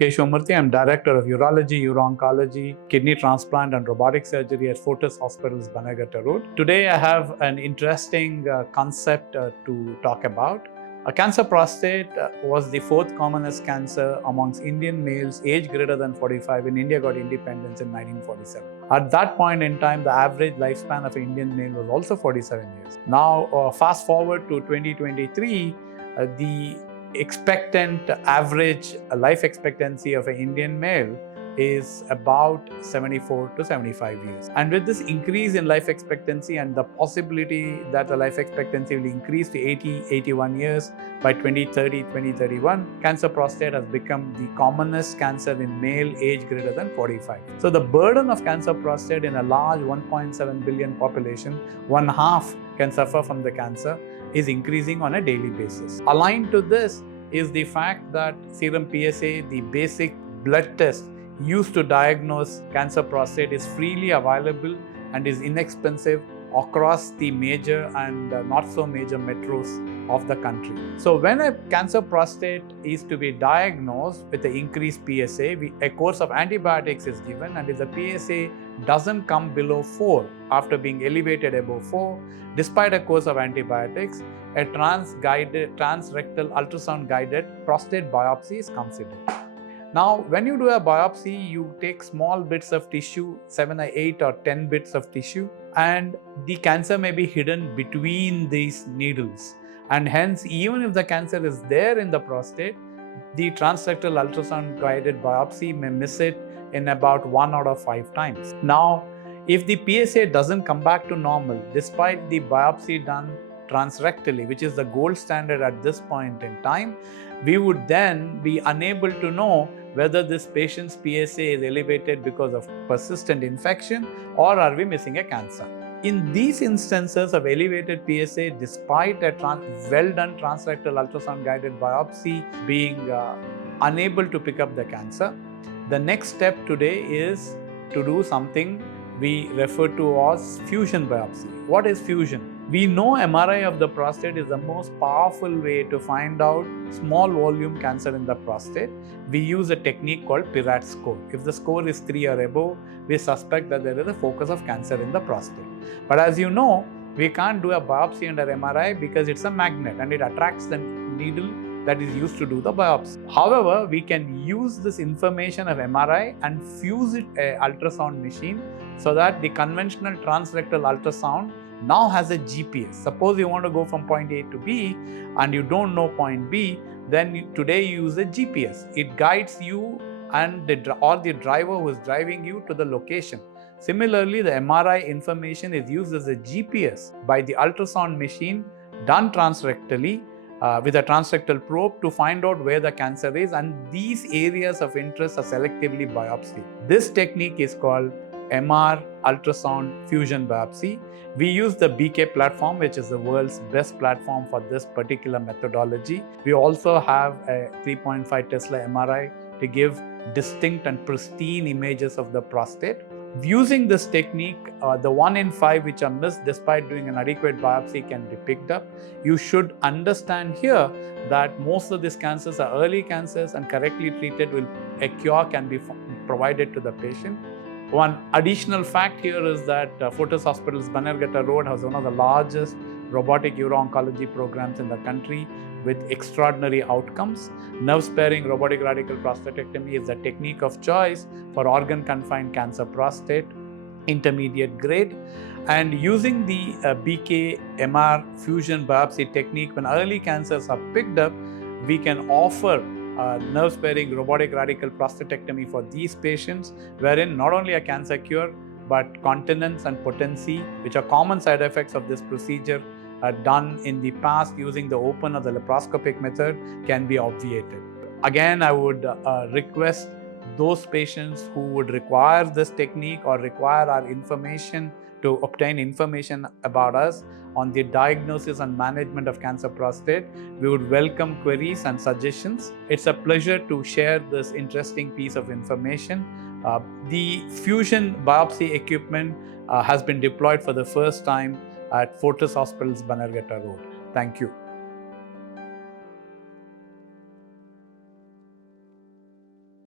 Keshavamurthy. I'm Director of Urology, Uro-Oncology, Kidney Transplant and Robotic Surgery at Fortis Hospitals Bangalore. Today I have an interesting concept to talk about. Cancer prostate was the fourth commonest cancer amongst Indian males aged greater than 45 when India got independence in 1947. At that point in time, the average lifespan of an Indian male was also 47 years. Now, fast forward to 2023, the expectant average life expectancy of an Indian male is about 74 to 75 years. And with this increase in life expectancy and the possibility that the life expectancy will increase to 80, 81 years by 2030, 2031, cancer prostate has become the commonest cancer in male age greater than 45. So the burden of cancer prostate in a large 1.7 billion population, one half can suffer from the cancer, is increasing on a daily basis. Aligned to this is the fact that serum PSA, the basic blood test used to diagnose cancer prostate, is freely available and is inexpensive across the major and not so major metros of the country. So when a cancer prostate is to be diagnosed with the increased PSA, a course of antibiotics is given, and if the PSA doesn't come below 4 after being elevated above 4, despite a course of antibiotics, a transrectal ultrasound guided prostate biopsy is considered. Now, when you do a biopsy, you take small bits of tissue, 7 or 8 or 10 bits of tissue, and the cancer may be hidden between these needles. And hence, even if the cancer is there in the prostate, the transrectal ultrasound guided biopsy may miss it in about 1 out of 5 times. Now, if the PSA doesn't come back to normal, despite the biopsy done transrectally, which is the gold standard at this point in time, we would then be unable to know whether this patient's PSA is elevated because of persistent infection or are we missing a cancer. In these instances of elevated PSA, despite a well-done transrectal ultrasound guided biopsy being unable to pick up the cancer, the next step today is to do something we refer to as fusion biopsy. What is fusion? We know MRI of the prostate is the most powerful way to find out small volume cancer in the prostate. We use a technique called Pirat score. If the score is 3 or above, we suspect that there is a focus of cancer in the prostate. But as you know, we can't do a biopsy under MRI because it's a magnet and it attracts the needle that is used to do the biopsy. However, we can use this information of MRI and fuse it an ultrasound machine so that the conventional transrectal ultrasound now has a GPS. Suppose you want to go from point A to B and you don't know point B, then today you use a GPS. It guides you and the driver who is driving you to the location. Similarly, the MRI information is used as a GPS by the ultrasound machine done transrectally with a transrectal probe to find out where the cancer is, and these areas of interest are selectively biopsied. This technique is called mri-ultrasound fusion biopsy. We use the BK platform, which is the world's best platform for this particular methodology. We also have a 3.5 Tesla MRI to give distinct and pristine images of the prostate. Using this technique, the 1 in 5 which are missed despite doing an adequate biopsy can be picked up. You should understand here that most of these cancers are early cancers, and correctly treated, a cure can be provided to the patient. One additional fact here is that Fortis Hospitals Bangalore has one of the largest robotic uro-oncology programs in the country with extraordinary outcomes. Nerve-sparing robotic radical prostatectomy is the technique of choice for organ-confined cancer prostate, intermediate grade. And using the BK-MRFusion biopsy technique, when early cancers are picked up, we can offer nerve-sparing robotic radical prostatectomy for these patients, wherein not only a cancer cure, but continence and potency, which are common side effects of this procedure, done in the past using the open or the laparoscopic method, can be obviated. Again, I would request those patients who would require this technique or require our information to obtain information about us on the diagnosis and management of cancer prostate. We would welcome queries and suggestions. It's a pleasure to share this interesting piece of information. The fusion biopsy equipment has been deployed for the first time at Fortis Hospitals Bangalore. Thank you.